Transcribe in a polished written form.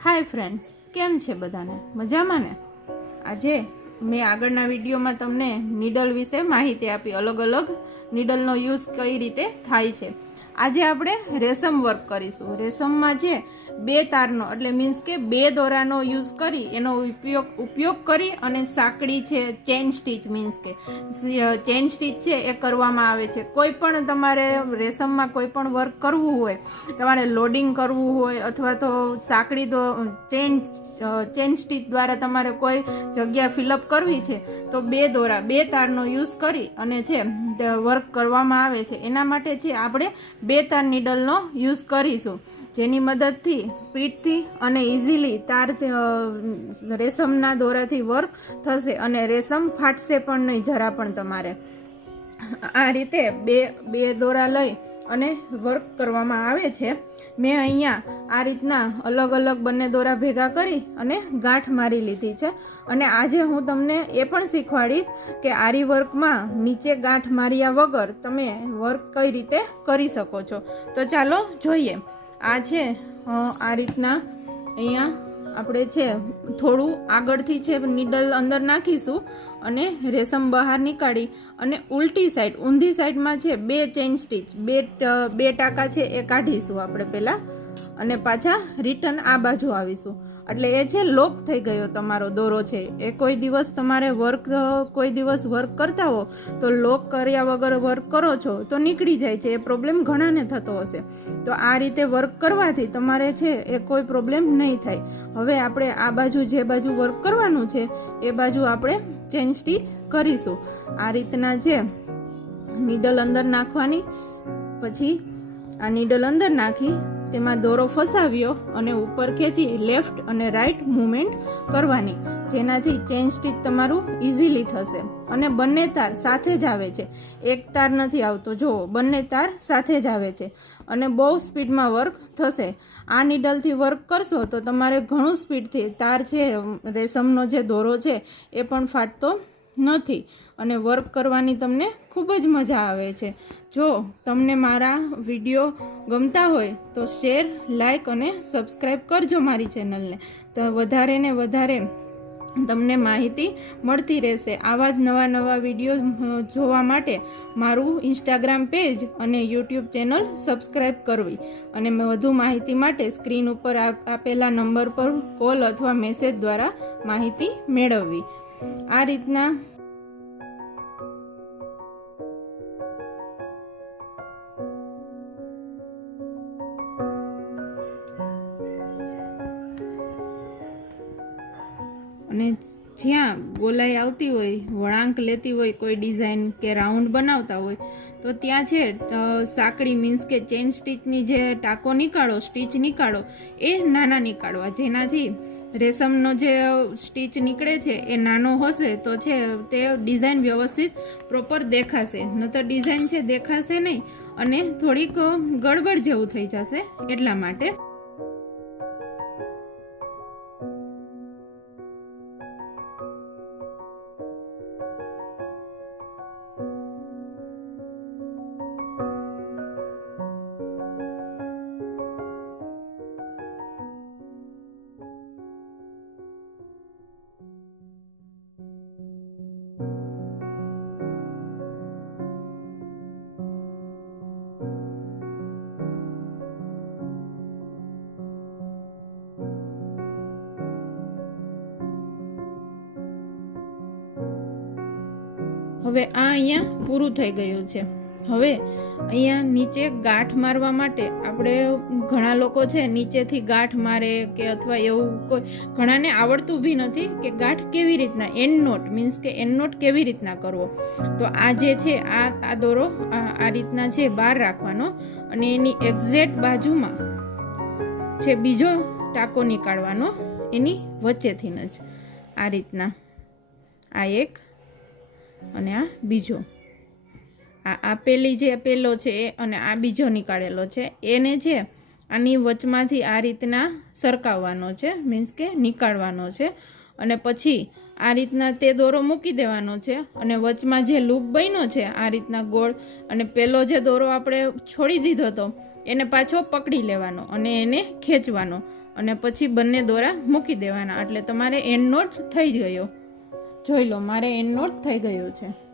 Hi friends, केम छे बधाने? मजामां ने? आजे मैं आगळना विडियोमां तमने नीडल विषे माहिती आपी, अलग अलग नीडलनो यूज कई रीते थाय छे। આજે આપણે રેશમ વર્ક કરીશું। રેશમમાં છે બે તારનો એટલે મીન્સ કે બે દોરાનો યુઝ કરી એનો ઉપયોગ કરી અને સાંકડી છે ચેન સ્ટીચ મીન્સ કે ચેન સ્ટીચ છે એ કરવામાં આવે છે। કોઈ પણ તમારે રેશમમાં કોઈ પણ વર્ક કરવું હોય, તમારે લોડિંગ કરવું હોય અથવા તો સાંકડી ચેન સ્ટીચ દ્વારા તમારે કોઈ જગ્યા ફિલઅપ કરવી છે તો બે દોરા બે તારનો યુઝ કરી અને છે વર્ક કરવામાં આવે છે। એના માટે છે આપણે બે તાર નીડલનો યુઝ કરીશું, જેની મદદથી સ્પીડથી અને ઇઝીલી તાર રેશમના દોરાથી વર્ક થશે અને રેશમ ફાટશે પણ નહીં જરા પણ। તમારે આ રીતે બે દોરા લઈ અને વર્ક કરવામાં આવે છે। મેં અહીંયા આ રીતના અલગ અલગ બંને દોરા ભેગા કરી અને ગાંઠ મારી લીધી છે અને આજે હું તમને એ પણ શીખવાડીશ કે આરી વર્કમાં નીચે ગાંઠ માર્યા વગર તમે વર્ક કઈ રીતે કરી શકો છો। તો ચાલો જોઈએ। આ છે આ રીતના અહીંયા આપણે છે થોડું આગળથી છે નીડલ અંદર નાખીશું અને રેશમ બહાર નીકાળી અને ઉલટી સાઈડ ઊંધી સાઈડમાં છે બે ચેઇન સ્ટીચ બે ટાંકા છે એ કાઢીશું આપણે પહેલાં અને પાછા રિટર્ન આ બાજુ આવીશું। એટલે એ છે લોક થઈ ગયો તમારો દોરો છે એ કોઈ દિવસ તમારે કોઈ દિવસ વર્ક કરતા હો તો લોક કર્યા વગર વર્ક કરો છો તો નીકળી જાય છે, એ પ્રોબ્લેમ ઘણાને થતો હશે। તો આ રીતે વર્ક કરવાથી તમારે છે એ કોઈ પ્રોબ્લેમ નહીં થાય। હવે આપણે આ બાજુ જે બાજુ વર્ક કરવાનું છે એ બાજુ આપણે ચેન સ્ટીચ કરીશું। આ રીતના છે નીડલ અંદર નાખવાની, પછી આ નીડલ અંદર નાખી તેમાં દોરો ફસાવ્યો અને ઉપર ખેંચી લેફ્ટ અને રાઈટ મૂવમેન્ટ કરવાની, જેનાથી ચેન સ્ટીચ તમારું ઇઝીલી થશે અને બંને તાર સાથે જ આવે છે, એક તાર નથી આવતો, જુઓ બંને તાર સાથે જ આવે છે અને બહુ સ્પીડમાં વર્ક થશે। આ નીડલથી વર્ક કરશો તો તમારે ઘણું સ્પીડથી તાર છે રેશમનો જે દોરો છે એ પણ ફાટતો નથી અને વર્ક કરવાની તમને ખૂબ જ મજા આવે છે। જો તમને મારા વિડીયો ગમતા હોય તો શેર, લાઈક અને સબસ્ક્રાઈબ કરજો મારી ચેનલને, તો વધારે ને વધારે તમને માહિતી મળતી રહેશે। આવા જ નવા વિડીયો જોવા માટે મારું ઇન્સ્ટાગ્રામ પેજ અને યુટ્યુબ ચેનલ સબસ્ક્રાઈબ કરવી અને વધુ માહિતી માટે સ્ક્રીન ઉપર આપેલા નંબર પર કોલ અથવા મેસેજ દ્વારા માહિતી મેળવવી। આ રીતના અને જ્યાં ગોલાઈ આવતી હોય, વળાંક લેતી હોય, કોઈ ડિઝાઇન કે રાઉન્ડ બનાવતા હોય તો ત્યાં છે સાંકડી મીન્સ કે ચેન સ્ટીચની જે ટાંકો નીકાળો, સ્ટીચ નીકાળો એ નાના નીકાળવા, જેનાથી રેશમનો જે સ્ટીચ નીકળે છે એ નાનો હશે તો છે તે ડિઝાઇન વ્યવસ્થિત પ્રોપર દેખાશે, નહીતર ડિઝાઇન છે દેખાશે નહીં અને થોડીક ગડબડ જેવું થઈ જશે, એટલા માટે। હવે આ અહીંયા પૂરું થઈ ગયું છે। હવે અહીંયા નીચે ગાંઠ મારવા માટે આપણે ઘણા લોકો છે નીચેથી ગાંઠ મારે કે અથવા એવું કોઈ ઘણાને આવડતું બી નથી કે ગાંઠ કેવી રીતના એન્ડ નોટ મીન્સ કે એન્ડ નોટ કેવી રીતના કરવો। તો આ જે છે આ દોરો આ રીતના છે બહાર રાખવાનો અને એની એક્ઝેક્ટ બાજુમાં છે બીજો ટાંકો નીકાળવાનો, એની વચ્ચેથી જ આ રીતના, આ એક અને આ બીજો, આ પેલી જે પેલો છે અને આ બીજો નીકાળેલો છે એને છે આની વચમાંથી આ રીતના સરકાવવાનો છે મીન્સ કે નીકાળવાનો છે અને પછી આ રીતના તે દોરો મૂકી દેવાનો છે અને વચમાં જે લૂપ બન્યો છે આ રીતના ગોળ અને પેલો જે દોરો આપણે છોડી દીધો હતો એને પાછો પકડી લેવાનો અને એને ખેંચવાનો અને પછી બંને દોરા મૂકી દેવાના એટલે તમારે એન્ડ નોટ થઈ ગયો. જોઈ લો, મારે એન્ડ નોટ થઈ ગયો છે.